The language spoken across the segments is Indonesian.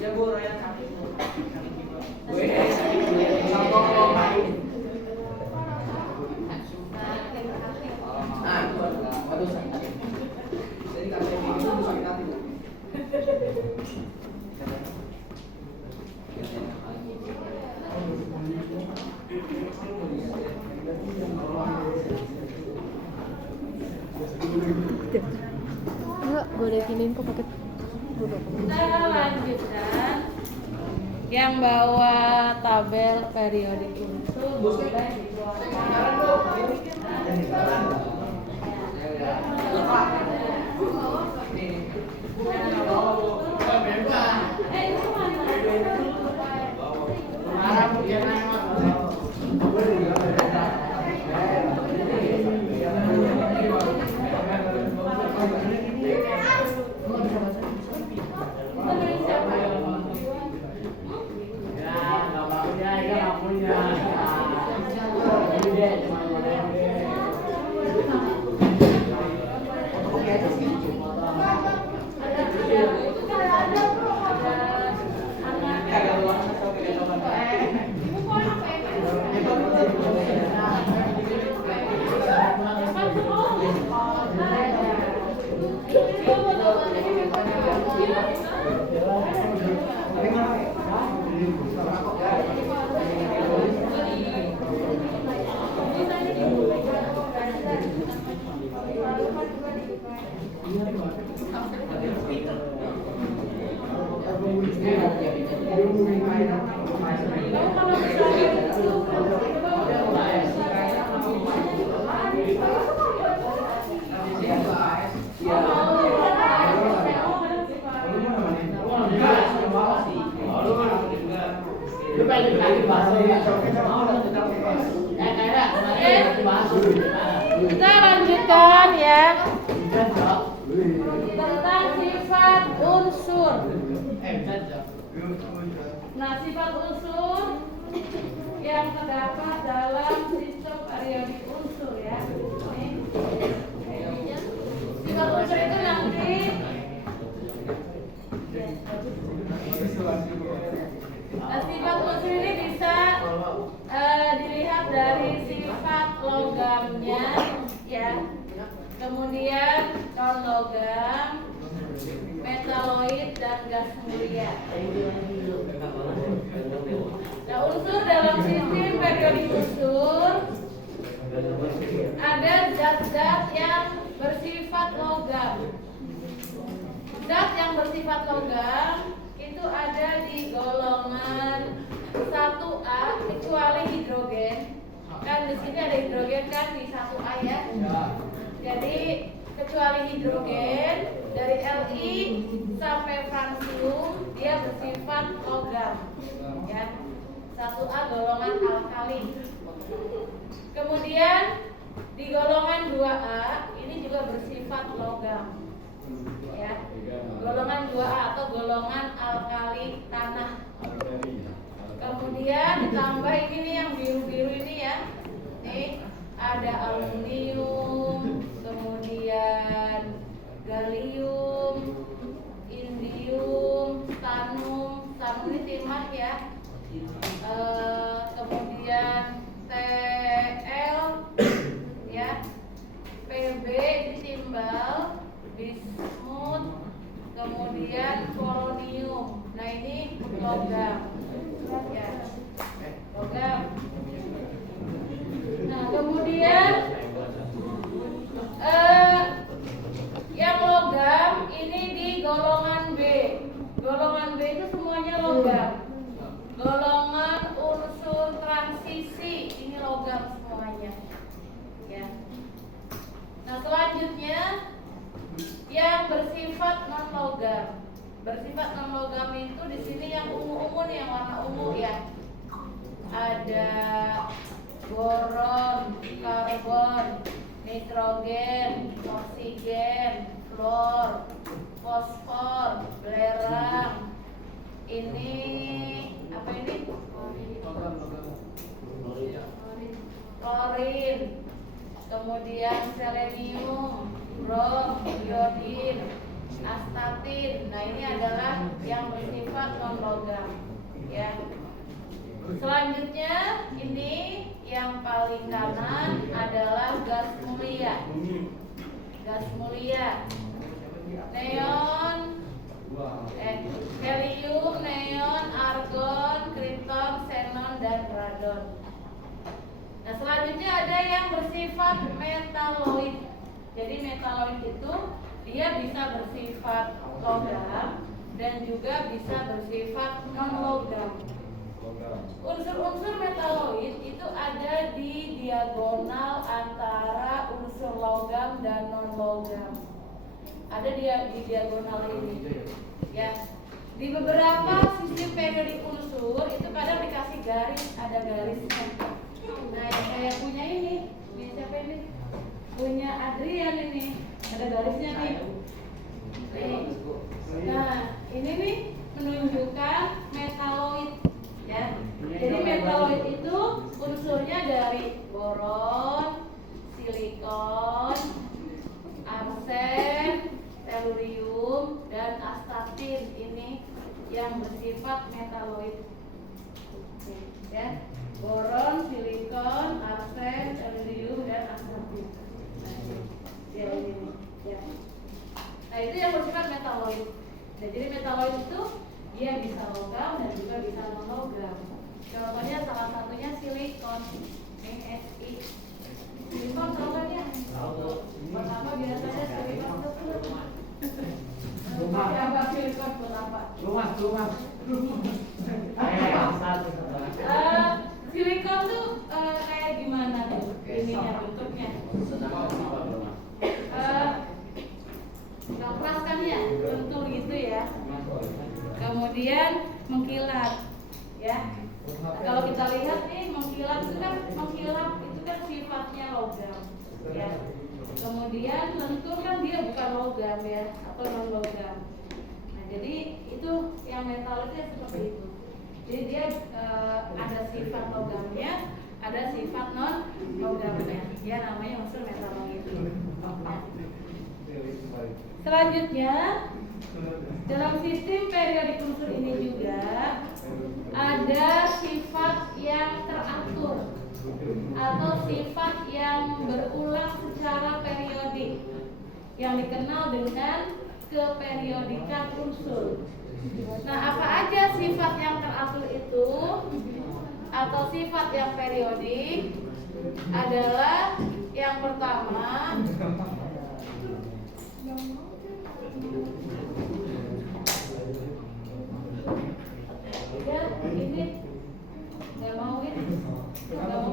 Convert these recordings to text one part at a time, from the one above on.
Ya Bu, Raya sakit Bu. Sakit jiwa. Weh, sakit jiwa. Sambung lain. Ah, itu aduh sakit. Jadi kasih minum sakit hati Bu. Enggak, boleh giniin kok pakai duduk. Kita lanjutkan yang bawa tabel periodik unsur boleh dikeluarkan. Kita lanjutkan ya tentang sifat unsur. Nah, sifat unsur yang terdapat dalam sistem periodik unsur ya. Sifat unsur itu nanti sifat unsur ini bisa dilihat dari sifat logamnya ya, kemudian non logam, metaloid dan gas mulia. Nah, unsur dalam sistem periodik unsur ada zat-zat yang bersifat logam. Zat yang bersifat logam itu ada di golongan 1A kecuali hidrogen. Kan di sini ada hidrogen kan di 1A ya. Jadi kecuali hidrogen dari Li sampai francium dia bersifat logam. Ya. 1A golongan alkali. Kemudian di golongan 2A ini juga bersifat logam. Ya. Golongan 2A atau golongan alkali tanah. Kemudian ditambah ini nih yang biru-biru ini ya. Nih ada aluminium, kemudian gallium, indium, tanum ini timah ya. Kemudian Tl ya. Pb ini timbal, bismut, kemudian polonium. Nah ini logam ya, logam. Nah kemudian yang logam ini di golongan B. Golongan B itu semuanya logam. Golongan unsur transisi ini logam semuanya ya. Nah selanjutnya yang bersifat non logam. Bersifat non logam itu di sini yang ungu-ungu nih, yang warna ungu ya. Ada boron, karbon, nitrogen, oksigen, fluor, fosfor, belerang. Ini apa ini? Klorin. Kemudian selenium, brom, iodin, astatin. Nah, ini adalah yang bersifat non logam. Ya. Selanjutnya ini yang paling kanan adalah gas mulia. Gas mulia. Neon, helium, neon, argon, krypton, xenon, dan radon. Nah, selanjutnya ada yang bersifat metaloid. Jadi metaloid itu dia bisa bersifat logam dan juga bisa bersifat non logam. Unsur-unsur metaloid itu ada di diagonal antara unsur logam dan non logam. Ada di diagonal ini. Ya. Di beberapa sistem periodik unsur itu kadang dikasih garis, ada garisnya. Nah, yang saya punya ini siapa ini? Punya Adrian ini, ada garisnya nih. Nah, ini nih menunjukkan metaloid, ya. Jadi metaloid itu unsurnya dari boron, silikon, arsen, tellurium, dan astatin. Ini yang bersifat metaloid, ya. Boron, silikon, arsen, tellurium, dan astatin. Nah, itu yang bersifat metaloid. Nah, jadi metaloid itu dia bisa logam dan juga bisa non logam. Contohnya salah satunya silikon, Si. Silikon tahu kan ya? Buat apa biasanya silikon itu? Pakai apa silikon buat apa? Rumah. Silikon tuh kayak gimana tuh ininya bentuknya? Nggak keras kan ya, lentur gitu ya. Kemudian mengkilat, ya. Nah, kalau kita lihat nih mengkilat itu kan sifatnya logam, ya. Kemudian lentur kan dia bukan logam ya, atau non logam. Nah, jadi itu yang metaloidnya seperti itu. Jadi dia ada sifat logamnya, ada sifat non logamnya. Dia namanya unsur metaloid. Selanjutnya, dalam sistem periodik unsur ini juga ada sifat yang teratur atau sifat yang berulang secara periodik yang dikenal dengan keperiodikan unsur. Nah, apa aja sifat yang teratur itu atau sifat yang periodik? Adalah yang pertama, ini nggak mau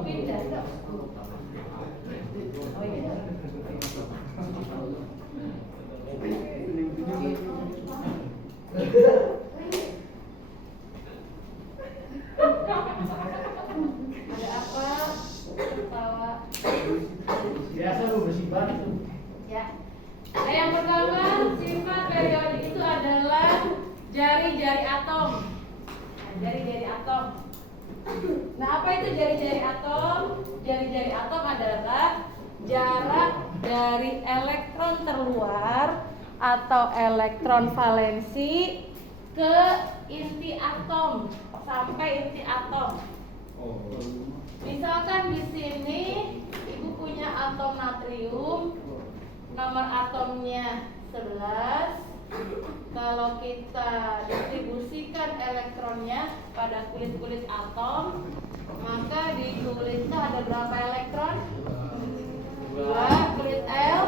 pindah. Oh iya. Ada apa? Ketawa. Biasa lu bersifat itu. Ya. Nah, yang pertama sifat periodik itu adalah jari-jari atom. Jari-jari atom. Nah, apa itu jari-jari atom? Jari-jari atom adalah jarak dari elektron terluar atau elektron valensi ke inti atom sampai inti atom. Misalkan di sini Ibu punya atom natrium, nomor atomnya 11. Kalau kita distribusikan elektronnya pada kulit-kulit atom, maka di kulit itu ada berapa elektron? 2, kulit L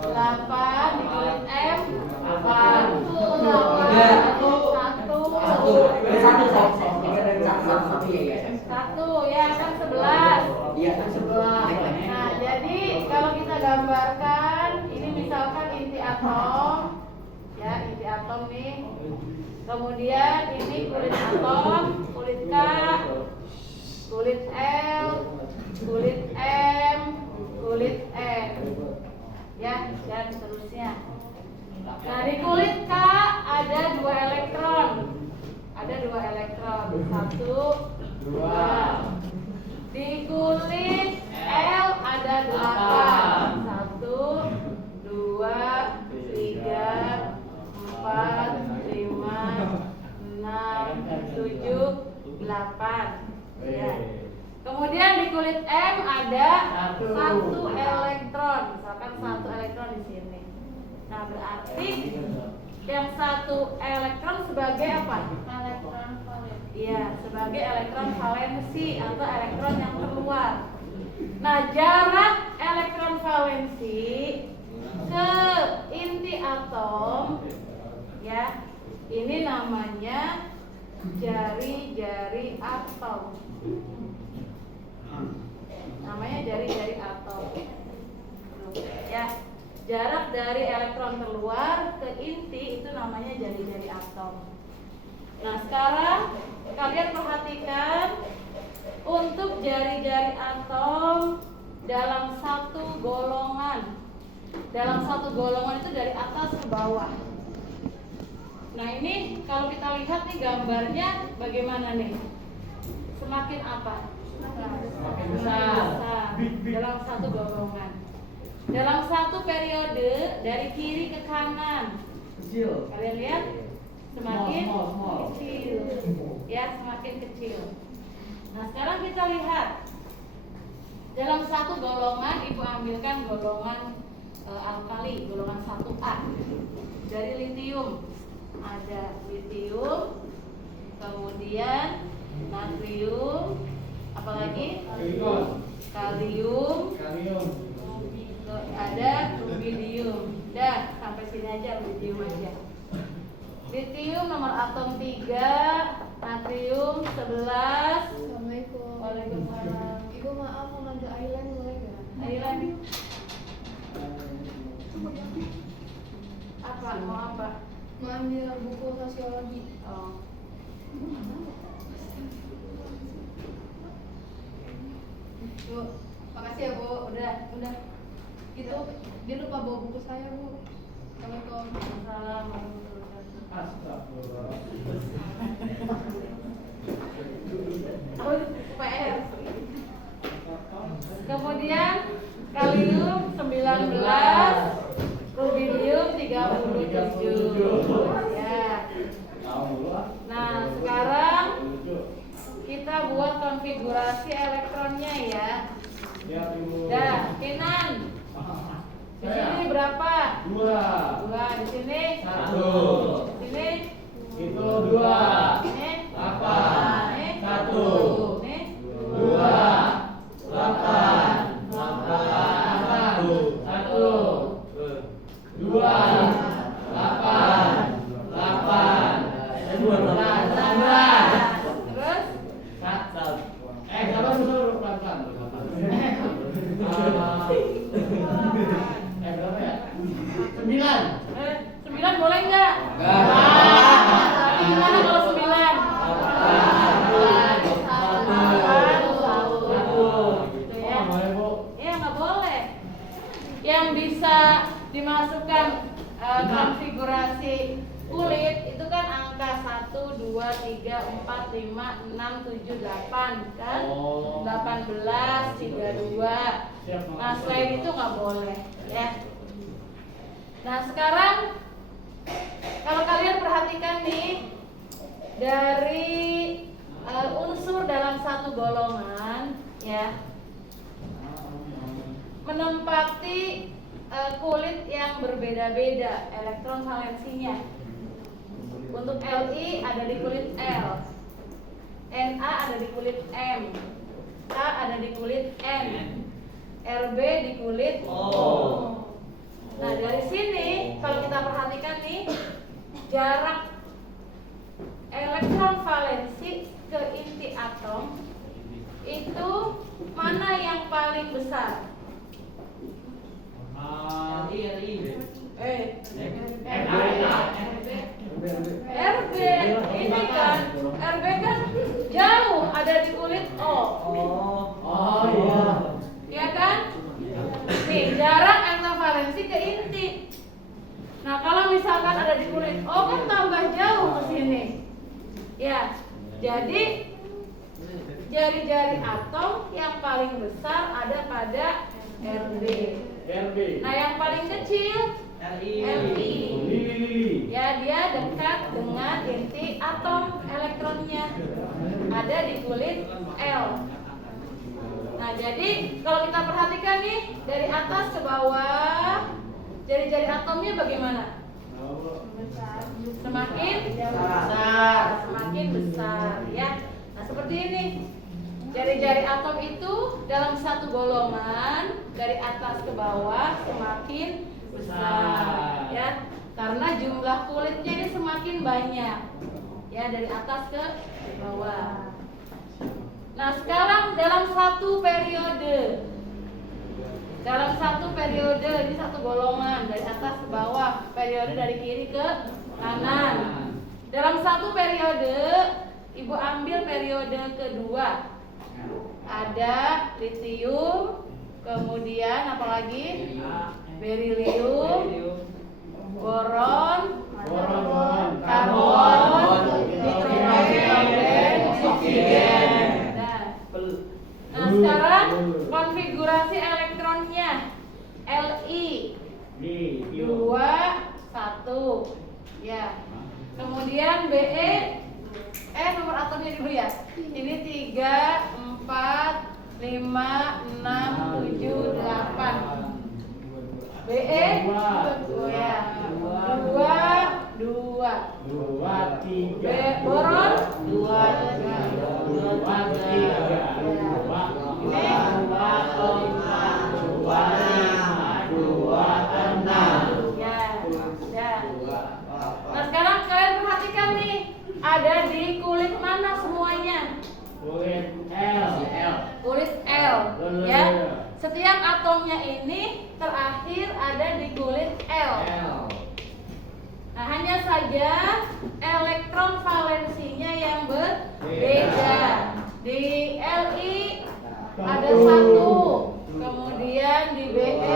8, di kulit M 1, 1 ya kan 11. Iya kan 11. Nah, jadi kalau kita gambarkan ini misalkan inti atom, ya inti atom nih. Kemudian ini kulit atom, kulit K, kulit L, kulit M, kulit N, ya dan seterusnya. Nah, di kulit K ada 2 elektron, 1, 2. Di kulit L ada 8, 1, 2, 3, ada satu elektron, misalkan satu elektron di sini. Nah, berarti yang satu elektron sebagai apa? Elektron valensi. Iya, sebagai elektron valensi atau elektron yang keluar. Nah, jarak elektron valensi ke inti atom, ya, ini namanya jari-jari atom. Namanya jari-jari atom. Ya, jarak dari elektron keluar ke inti itu namanya jari-jari atom. Nah, sekarang kalian perhatikan untuk jari-jari atom dalam satu golongan. Dalam satu golongan itu dari atas ke bawah. Nah, ini kalau kita lihat nih gambarnya bagaimana nih? Semakin apa? Semakin besar. Dalam satu golongan. Dalam satu periode dari kiri ke kanan. Kecil. Kalian lihat? Semakin Small. kecil. Ya, semakin kecil. Nah, sekarang kita lihat. Dalam satu golongan, Ibu ambilkan golongan alkali, golongan 1A. Dari litium. Ada litium, kemudian natrium, apalagi? Kalium, ada rubidium. Dah, sampai sini aja rubidium aja. Litium nomor atom 3, natrium 11. Assalamualaikum. Waalaikumsalam. Ibu maaf mau ngambil island boleh nggak? Ailan. Apa? Mau apa? Mau ambil buku sosiologi. Oh. Bu, makasih ya Bu. Udah. Itu dia lupa bawa buku saya Bu. Assalamualaikum. Waalaikumsalam warahmatullahi wabarakatuh. Astagfirullah. Oh, PR. Kemudian kalium 19, rubidium 37. Ya. Nah, sekarang kita buat konfigurasi elektronnya ya. Dah, Kinan. Di sini berapa? 2. Di sini 1. Di sini Itu 2. ini 8. ini 1. ini 2. 8. 1. 2. 8. 19. Terus Sabar dulu pelan-pelan. Berapa ya? 9. 9 boleh nggak? Tapi gimana kalau 9? 1. Gitu ya. Boleh, Bu. Iya, nggak boleh. Yang bisa dimasukkan konfigurasi kulit itu kan angka 1, 2, 3, 4, 5, 6, 7, 8 kan? Oh. 18, 32. Siap, Nah, selain itu nggak boleh ya. Nah, sekarang kalau kalian perhatikan nih, dari unsur dalam satu golongan ya, menempati kulit yang berbeda-beda elektron valensinya. Untuk Li ada di kulit L, Na ada di kulit M, K ada di kulit N, Rb di kulit O. Nah, dari sini kalau kita perhatikan nih, jarak elektron valensi ke inti atom itu mana yang paling besar? RB ini kan, RB kan jauh ada di kulit O, Oh iya. ya kan? Nih, jarak elektron valensi ke inti. Nah, kalau misalkan ada di kulit O kan tambah jauh ke sini. Ya, jadi jari-jari atom yang paling besar ada pada RB. Nah, yang paling kecil Li. Lili. Ya, dia dekat dengan inti atom elektronnya. Ada di kulit L. Nah, Nah, jadi kalau kita perhatikan nih dari atas ke bawah, jari-jari atomnya bagaimana? Semakin besar, semakin besar ya. Nah, seperti ini. Jari-jari atom itu dalam satu golongan dari atas ke bawah semakin besar ya. Karena jumlah kulitnya ini semakin banyak. Ya, dari atas ke bawah. Nah, sekarang dalam satu periode, ini satu golongan dari atas ke bawah, periode dari kiri ke kanan. Dalam satu periode, Ibu ambil periode kedua. Ada litium, kemudian apalagi berilium, boron, karbon, nitrogen, oksigen. Nah, sekarang konfigurasi elektronnya Li 2 1 ya. Kemudian Be nomor atomnya dulu ya. Ini 3 4 5 6 7 8. Be 2 ya. 2 3. Boron 2 Nah, sekarang kalian perhatikan nih, ada di kulit mana semuanya? Kulit L ya. Setiap atomnya ini terakhir ada di kulit L. Nah, hanya saja elektron valensinya yang berbeda. Di Li ada 1, kemudian di Be 2,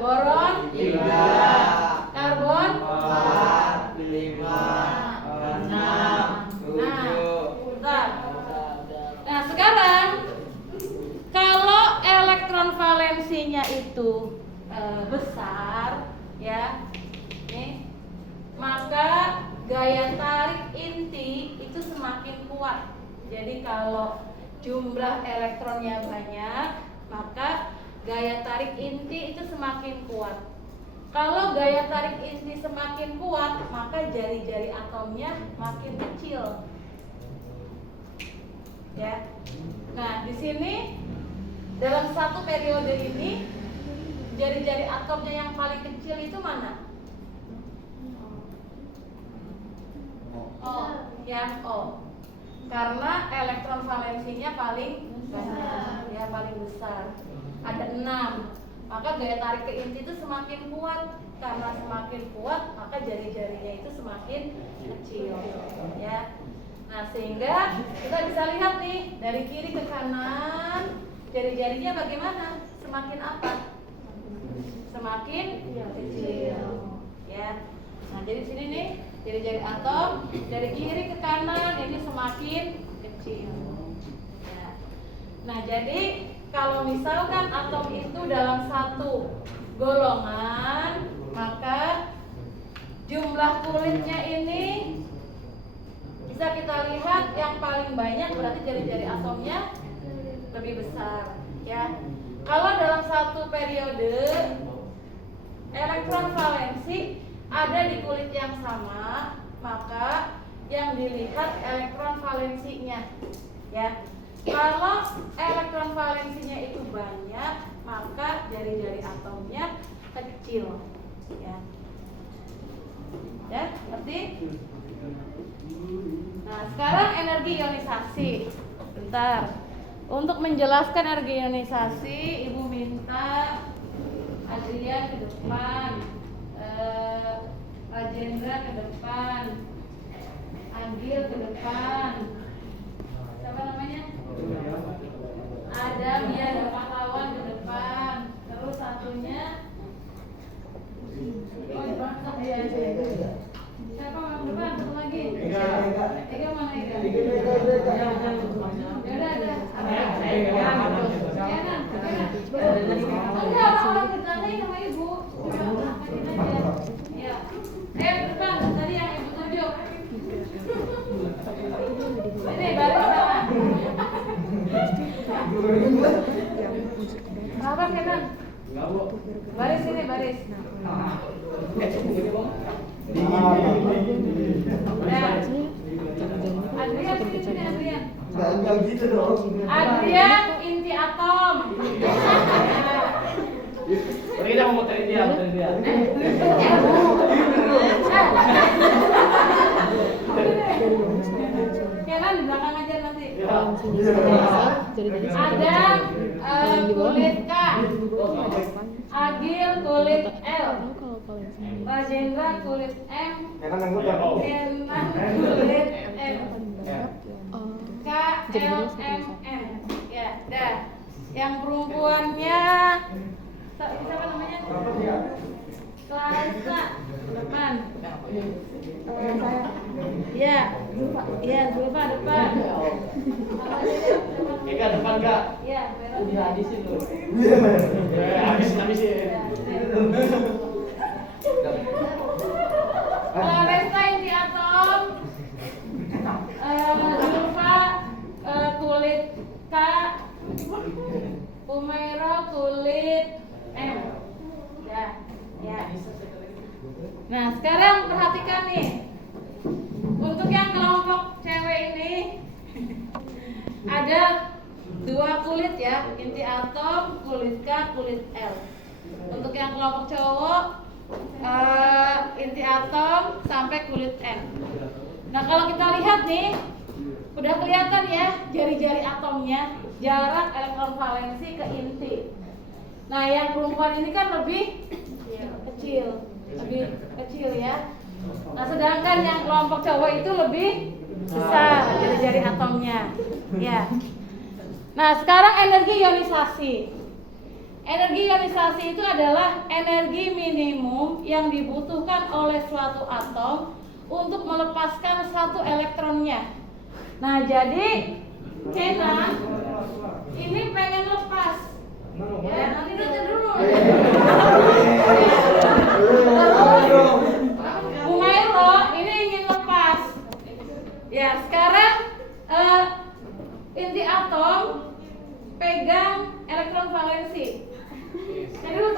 boron 3, karbon 4, 5, 6, 7. Nah, sekarang kalau elektron valensinya itu besar ya, nih, maka gaya tarik inti itu semakin kuat. Jadi kalau jumlah elektronnya banyak, maka gaya tarik inti itu semakin kuat. Kalau gaya tarik inti semakin kuat, maka jari-jari atomnya makin kecil. Ya. Nah, di sini dalam satu periode ini jari-jari atomnya yang paling kecil itu mana? Yang O. Karena elektron valensinya paling banyak, ya paling besar. Ada 6. Maka gaya tarik ke inti itu semakin kuat. Karena semakin kuat, maka jari-jarinya itu semakin kecil, ya. Nah, sehingga kita bisa lihat nih dari kiri ke kanan, jari-jarinya bagaimana? Semakin apa? Semakin kecil, ya. Nah, jadi di sini nih jari-jari atom dari kiri ke kanan ini semakin kecil. Ya. Nah, jadi kalau misalkan atom itu dalam satu golongan, maka jumlah kulitnya ini bisa kita lihat yang paling banyak berarti jari-jari atomnya lebih besar, ya. Kalau dalam satu periode elektron valensi ada di kulit yang sama, maka yang dilihat elektron valensinya, ya. Kalau elektron valensinya itu banyak, maka jari-jari atomnya kecil, ya. Ya, ngerti? Nah, sekarang energi ionisasi. Bentar. Untuk menjelaskan energi ionisasi, Ibu minta Adrian ke depan, Rajendra ke depan, Anggil ke depan. Siapa namanya? Ada Biar Pahlawan ke depan. Terus satunya siapa orang depan? Satu lagi. Ega mana Ega? Ya udah. Enggak, orang bertanya sama ibu. Ya. Ke depan. Tadi yang ibu tunjuk. Ini baru sama. Enggak, Bu. Baris ini, baris. Ini, Bang. Ya. Adrian, sini Adrian. Enggak gitu dong. Adrian inti atom. Kita mau muterin dia, muterin dia. Kenan di belakang aja nanti. Jadi Ada kulit K, Agil kulit L, Rajendra kulit M, Kenan kulit M, K L M N. Ya, dah. Yang perempuannya siapa namanya? Selasa depan. Ya, ya Zulfa depan. Eka depan Kak. Ya, Dihabisin lu. Habisin. Resta inti atom. Zulfa kulit K. Umaira kulit M. Ya, ya. Nah, sekarang perhatikan nih. Untuk yang kelompok cewek ini ada 2 kulit ya, inti atom, kulit K, kulit L. Untuk yang kelompok cowok inti atom sampai kulit M. Nah, kalau kita lihat nih, udah kelihatan ya jari-jari atomnya, jarak elektron valensi ke inti. Nah, yang perempuan ini kan lebih kecil ya. Nah, sedangkan yang kelompok cowok itu lebih besar jari-jari atomnya. Ya. Nah, sekarang energi ionisasi. Energi ionisasi itu adalah energi minimum yang dibutuhkan oleh suatu atom untuk melepaskan satu elektronnya. Nah, jadi Kenan ini pengen lepas. Ya, nanti dulu. Umairo ini ingin lepas. Ya, sekarang inti atom pegang elektron valensi. Tadi dulu,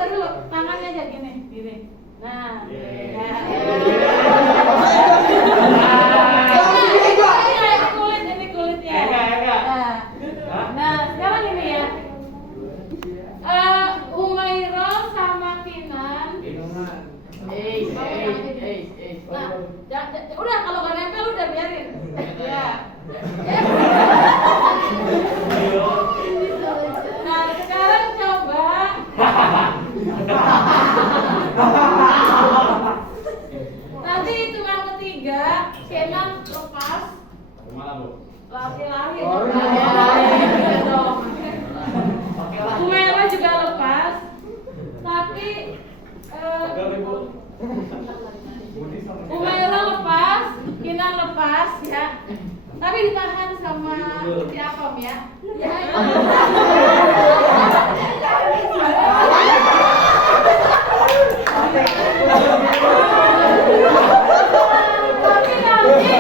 tangannya aja gini. Nah, ya. Ini kulitnya. Nah, sekarang ini ya. Umairo sama Kinan. Nah, udah kalau gak nempel udah biarin. Ya. Nah, sekarang coba. Nanti hitungan ketiga, Kenan lepas. Kemana, Bu? Lari-lari dong. Umaira juga lepas. Tapi Umaira lepas, Kinan lepas ya. Tapi ditahan sama si Atom ya. Tapi nanti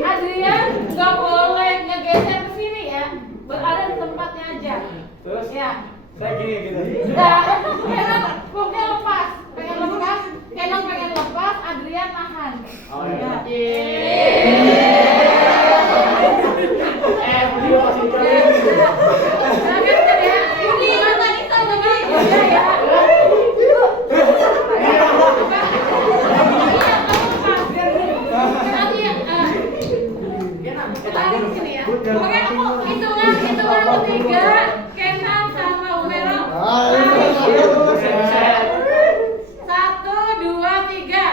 Adrian nggak boleh ngegeser ke sini ya. Berada di tempatnya aja. Terus? Ya. Saya gini. Nah, Kenan pokoknya lepas. Kenan pengen lepas, Adrian tahan. Oh iya. Berdiri pasti ya. Ini yang tadi sama dia ya. Pokoknya hitungan ketiga, Kenan sama Umaira. 1, 2, 3.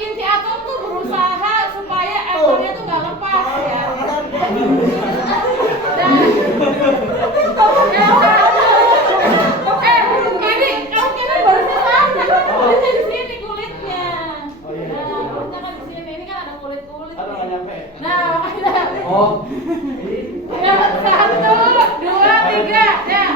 Inti atom tuh berusaha supaya elektronnya tuh nggak lepas ya. Ini kalau kita barusan sama, kulitnya di sini kulitnya. Nah, kulitnya kan di sini. Ini kan ada kulit. Ada nggak nyampe? Nah, makanya. Oh. Ya, 1, 2, 3, ya.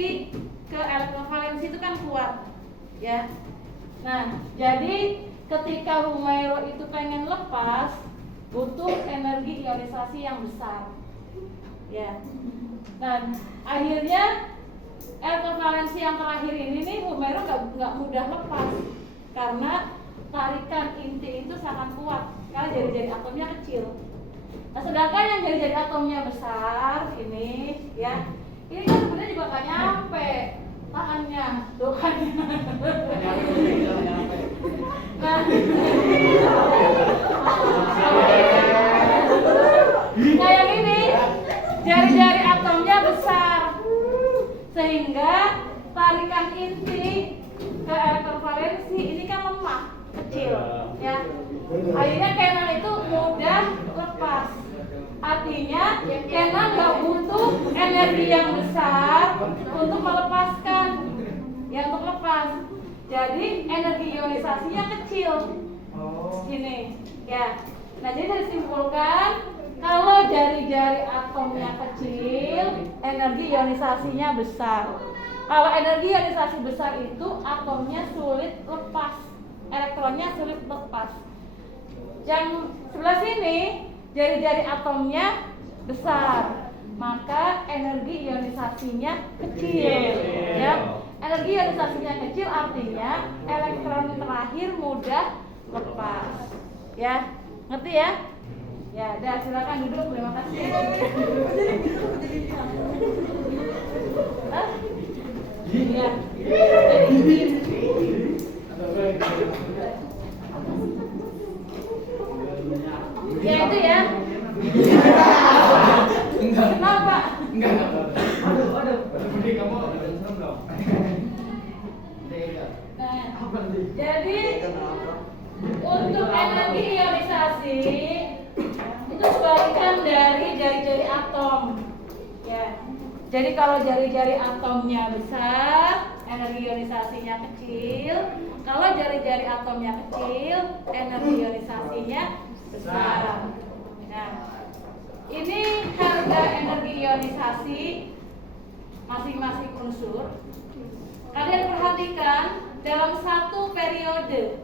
inti ke elektron valensi itu kan kuat, ya. Nah, jadi ketika Humaira itu pengen lepas, butuh energi ionisasi yang besar, ya. Nah, akhirnya elektron valensi yang terakhir ini nih Humaira nggak mudah lepas karena tarikan inti itu sangat kuat karena jari-jari atomnya kecil. Nah, sedangkan yang jari-jari atomnya besar ini, ya, ini kan sebenarnya juga nggak nyampe tangannya, tuh kan. Nah, nah yang ini jari-jari atomnya besar sehingga tarikan inti ke elektron valensi ini kan lemah, kecil, ya. Akhirnya Kenan itu mudah lepas. Artinya Kenan nggak butuh energi yang besar untuk melepaskan, ya, untuk lepas. Jadi energi ionisasinya kecil, gini, ya. Nah, jadi disimpulkan kalau jari-jari atomnya kecil, energi ionisasinya besar. Kalau energi ionisasi besar itu atomnya sulit lepas, elektronnya sulit lepas. Yang sebelah sini jari-jari atomnya besar, maka energi ionisasinya kecil, ya. Energi ionisasinya kecil artinya elektron terakhir mudah lepas, ya. Ngerti ya? Ya, udah, silakan duduk. Terima kasih. Ya. Ya itu ya. Kenapa? Enggak. Aduh. Budi kamu serem dong. Nah, jadi untuk energi ionisasi itu sebalikan dari jari-jari atom, ya. Jadi kalau jari-jari atomnya besar, energi ionisasinya kecil. Kalau jari-jari atomnya kecil, energi ionisasinya besar. Nah, ini harga energi ionisasi masing-masing unsur. Kalian perhatikan dalam satu periode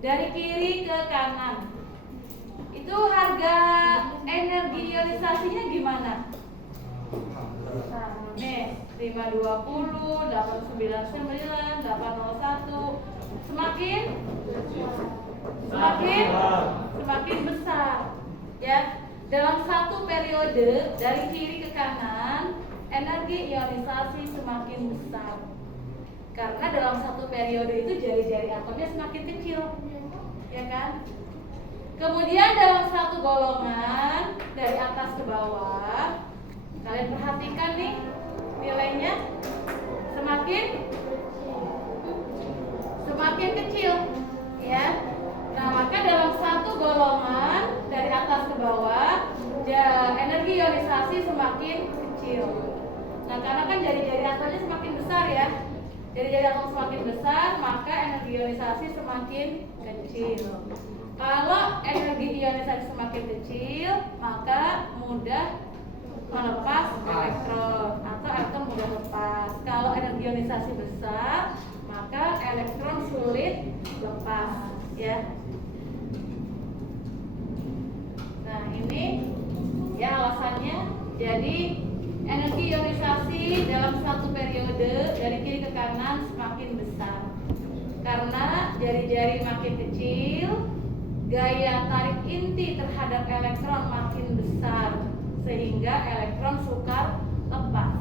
dari kiri ke kanan, itu harga energi ionisasinya gimana? Nah, nih 520, 899, 801, semakin besar, ya. Dalam satu periode dari kiri ke kanan, energi ionisasi semakin besar. Karena dalam satu periode itu jari-jari atomnya semakin kecil, ya kan? Kemudian dalam satu golongan dari atas ke bawah, kalian perhatikan nih nilainya semakin kecil, ya. Nah, maka dalam satu golongan dari atas ke bawah, energi ionisasi semakin kecil. Nah, karena kan jari-jari atomnya semakin besar, ya. Jari-jari atom semakin besar, maka energi ionisasi semakin kecil. Kalau energi ionisasi semakin kecil, maka mudah melepas elektron atau elektron mudah lepas. Kalau energi ionisasi besar, maka elektron sulit lepas, ya. Nah, ini ya alasannya. Jadi energi ionisasi dalam satu periode dari kiri ke kanan semakin besar karena jari-jari makin kecil, gaya tarik inti terhadap elektron makin besar sehingga elektron sukar lepas.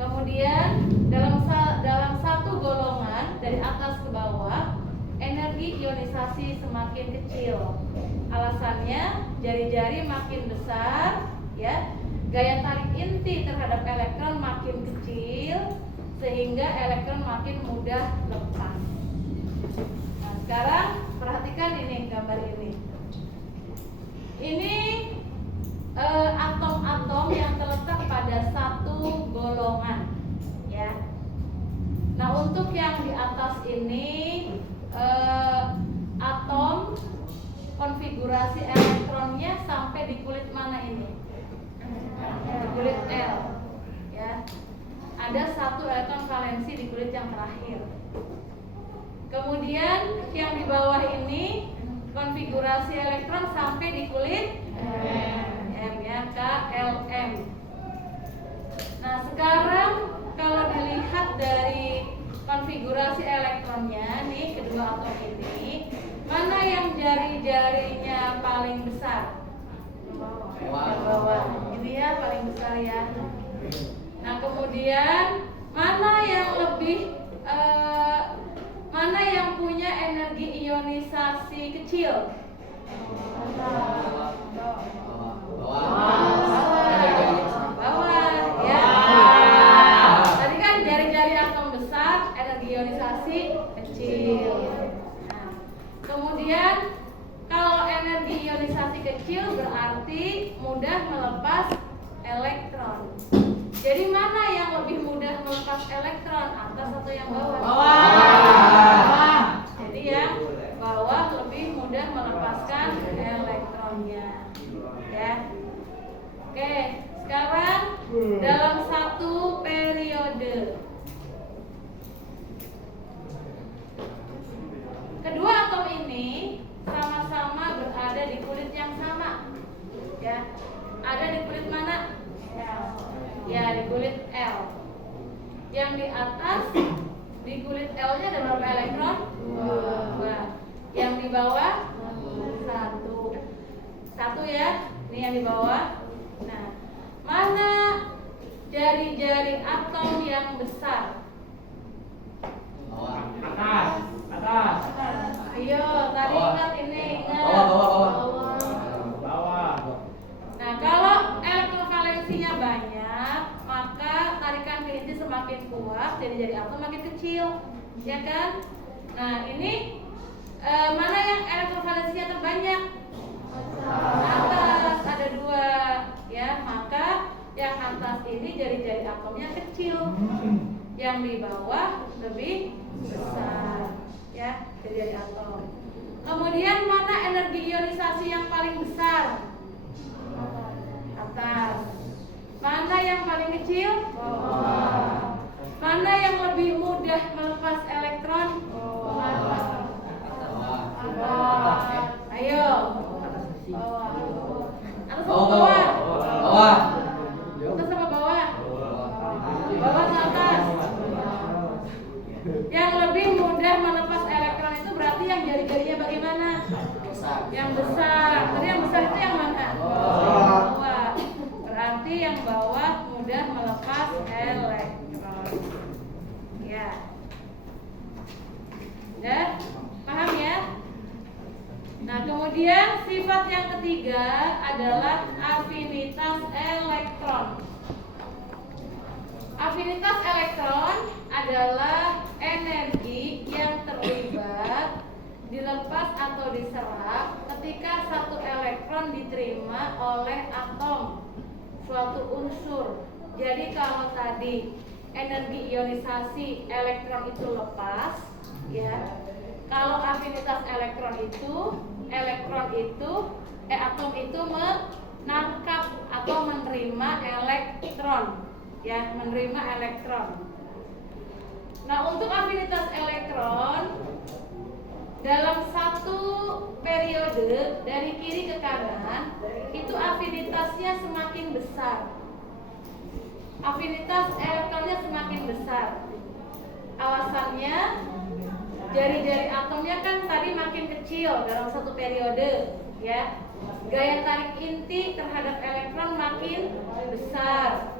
Kemudian dalam satu golongan dari atas ke bawah, energi ionisasi semakin kecil. Alasannya jari-jari makin besar, ya. Gaya tarik inti terhadap elektron makin kecil sehingga elektron makin mudah lepas. Nah, sekarang perhatikan ini gambar ini. Ini atom-atom yang terletak pada satu golongan, ya. Nah, untuk yang di atas ini atom konfigurasi elektronnya sampai di kulit mana ini? Kulit L, ya. ada satu elektron valensi di kulit yang terakhir. Kemudian yang di bawah ini konfigurasi elektron sampai di kulit M ya, KLM. Nah sekarang kalau dilihat dari konfigurasi elektronnya nih, kedua atom ini, mana yang jari-jarinya paling besar? Yang bawah. Ini ya paling besar ya. Nah kemudian mana yang lebih mana yang punya energi ionisasi kecil? Bawah ya. Tadi kan jari-jari atom besar, energi ionisasi kecil. Nah, kemudian kalau energi ionisasi kecil berarti mudah melepas elektron. Jadi mana yang lebih mudah melepas elektron, atas atau yang bawah? Bawah. Jadi yang bawah lebih mudah melepaskan elektronnya. Ya. Oke, sekarang dalam satu periode kedua atom ini sama-sama berada di kulit yang sama. Ya. Ada di kulit mana? Ya, di kulit L. Yang di atas di kulit L-nya ada berapa elektron? 2. Yang di bawah 1. 1 ya. Ini yang di bawah. Nah, mana jari-jari atom yang besar? Atas. Ayo, tadi ingat ini, ingat. Bawah. Nah, kalau elektrovalensinya banyak, maka tarikan ke inti semakin kuat, jari-jari atom makin kecil, ya kan? Nah, ini mana yang elektrovalensinya terbanyak? Atas, ada 2, ya. Maka yang atas ini jari-jari atomnya kecil, yang di bawah lebih besar, ya, jari-jari atom. Kemudian mana energi ionisasi yang paling besar? Atas. Mana yang paling kecil? Bawah. Mana yang lebih mudah melepas elektron? Bawah. Ayo. Bawah. Atas sama bawah? Bawah. Atas sama bawah? Bawah ke atas. Yang lebih mudah melepas elektron itu berarti yang jari-jarinya bagaimana? Yang besar. Tadi yang besar itu yang mana? Bawah. Berarti yang bawah mudah melepas elektron. Ya. Udah? Paham ya? Nah, kemudian sifat yang ketiga adalah afinitas elektron. Afinitas elektron adalah energi yang terlibat, dilepas atau diserap ketika satu elektron diterima oleh atom suatu unsur. Jadi kalau tadi energi ionisasi elektron itu lepas, ya. Kalau afinitas elektron itu atom itu menangkap atau menerima elektron, ya, menerima elektron. Nah, untuk afinitas elektron dalam satu periode dari kiri ke kanan itu afinitasnya semakin besar. Afinitas elektronnya semakin besar. Alasannya jari-jari atomnya kan tadi makin kecil dalam satu periode, ya. Gaya tarik inti terhadap elektron makin besar,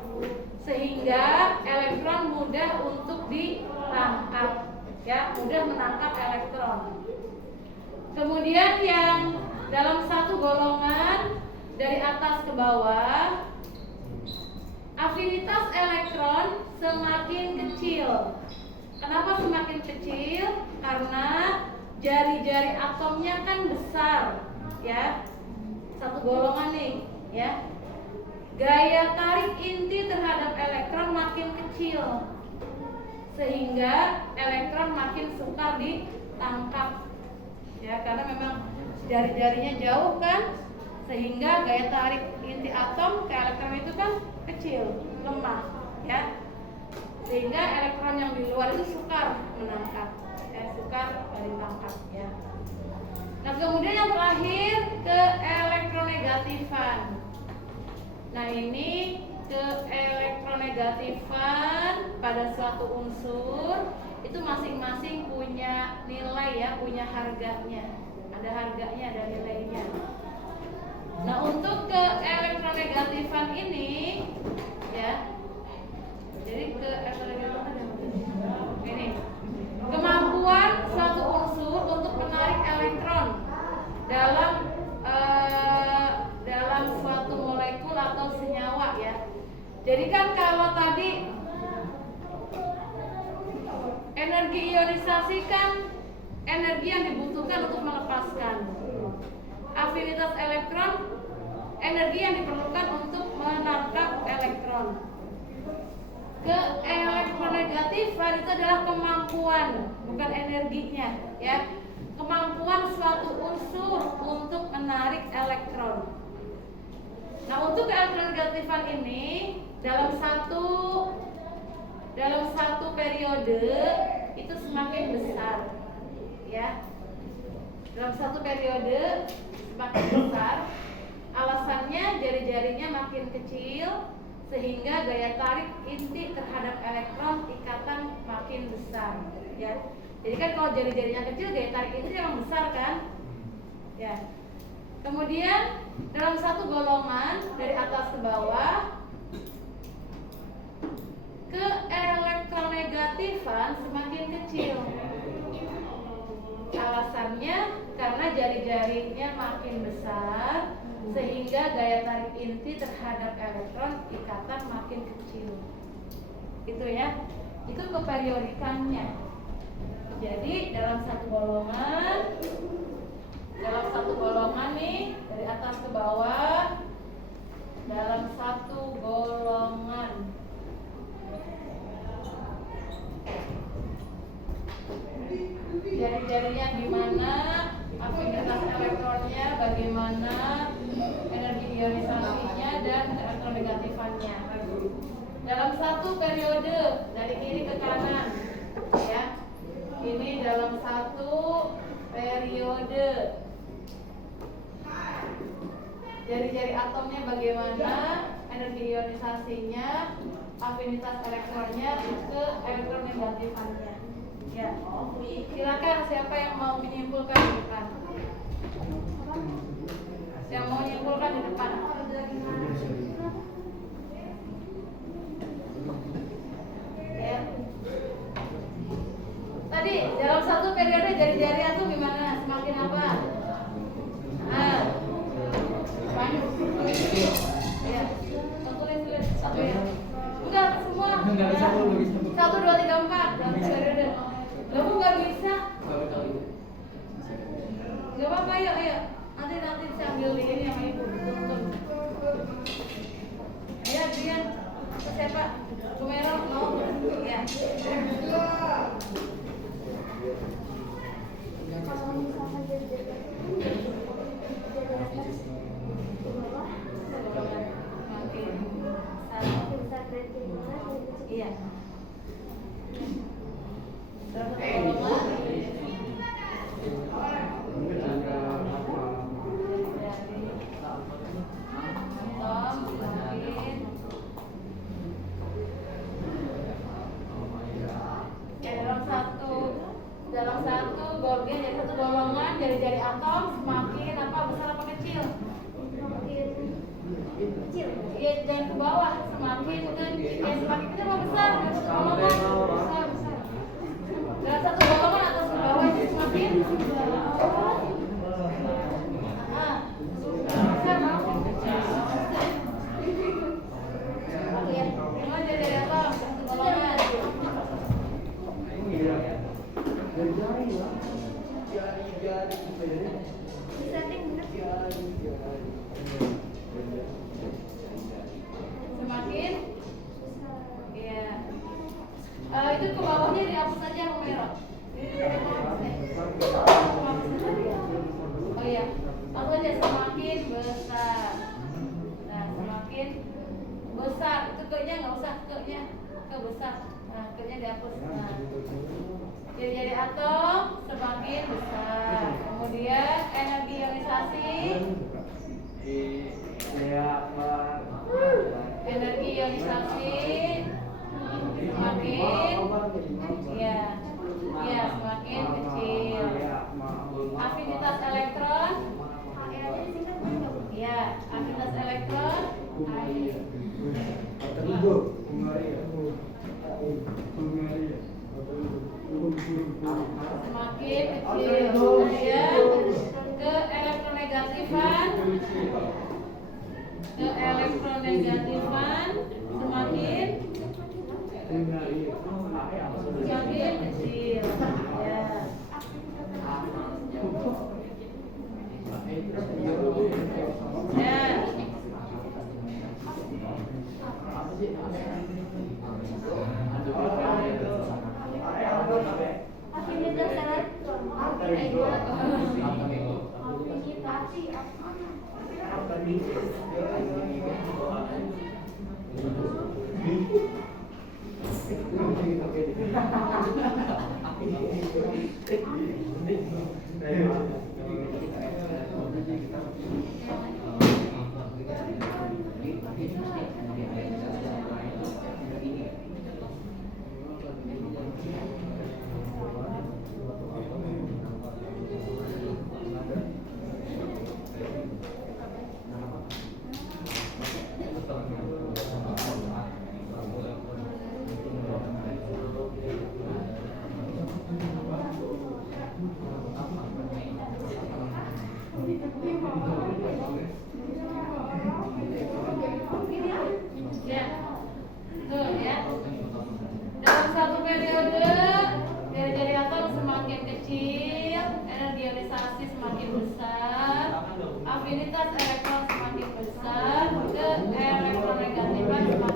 sehingga elektron mudah untuk ditangkap, ya, mudah menangkap elektron. Kemudian yang dalam satu golongan dari atas ke bawah, afinitas elektron semakin kecil. Kenapa semakin kecil? Karena jari-jari atomnya kan besar, ya. Satu golongan nih, ya. Gaya tarik inti terhadap elektron makin kecil, sehingga elektron makin sukar ditangkap, ya, karena memang jari-jarinya jauh kan, sehingga gaya tarik inti atom ke elektron itu kan kecil, lemah, ya. sehingga elektron yang di luar itu sukar menangkap, sukar ditangkap ya. Nah kemudian yang terakhir ke elektronegatifan. Nah ini ke elektronegatifan pada suatu unsur itu masing-masing punya nilai ya, punya harganya. Ada harganya, ada nilainya. Nah untuk ke elektronegatifan ini ya, jadi ke elektronegatifan ini kemampuan suatu unsur untuk menarik elektron dalam suatu molekul atau senyawa ya. Jadi kan kalau tadi energi ionisasi kan energi yang dibutuhkan untuk melepaskan. Afinitas elektron energi yang diperlukan untuk menangkap elektron. Ke elektronegatifan itu adalah kemampuan, bukan energinya ya. Kemampuan suatu unsur untuk menarik elektron. Nah, untuk elektronegatifan ini dalam satu periode itu semakin besar ya. Dalam satu periode semakin besar. Alasannya jari-jarinya makin kecil sehingga daya tarik inti terhadap elektron ikatan makin besar ya. Jadi kan kalau jari-jarinya kecil daya tarik inti memang besar kan ya. Kemudian dalam satu golongan dari atas ke bawah, ke elektronegatifan semakin kecil. Alasannya karena jari-jarinya makin besar sehingga daya tarik inti terhadap elektron ikatan makin kecil. Itu ya. Itu keperiodikannya. Jadi dalam satu golongan nih dari atas ke bawah, dalam satu golongan jari-jarinya gimana, afinitas elektronnya bagaimana, energi ionisasinya dan elektronegatifannya. Dalam satu periode dari kiri ke kanan ya. Ini dalam satu periode jari-jari atomnya bagaimana, energi ionisasinya, afinitas elektronnya ke elektronegatifannya. Ya, silakan siapa yang mau menyimpulkan di depan. Yang mau menyimpulkan di depan. Ya. Tadi dalam satu periode jari-jari itu gimana? Semakin apa? Banyak. Ya. Tulis. Satu ya. Enggak, semua. Enggak bisa, belum bisa. 1, 2, 3, 4 dalam periode. Kamu nggak bisa? Gak apa-apa, ayo. Nanti saya ambil ini sama ibu. Ayo, Adrian. Siapa? Kumero mau? Ya. Kalau misalkan jadi iya. Dalam satu golongan jadi satu golongan jari-jari atom semakin apa, besar apa kecil? Kecil. Iya, jangan ke bawah, semakin kecil apa besar? Besar. Dalam satu golongan atas ke bawah itu semakin besar maupun kecil. Oke ya, memang jari-jari atom satu golongan. Semakin ya itu ke bawahnya dihapus saja Romero. Oh iya, aku aja semakin besar. Nah, semakin besar itu ke-nya nggak usah ke-nya, ke besar. Nah, kerja dihapus. Nah, jadi atom semakin besar. Kemudian energi ionisasi. Energi ionisasi semakin semakin kecil. Afinitas elektron afinitas elektron semakin kecil. Kemudian ke elektronegatifan semakin kecil. Dalam satu periode dari atom semakin kecil, energi ionisasi semakin besar, afinitas elektron semakin besar, ke elektronegatifan semakin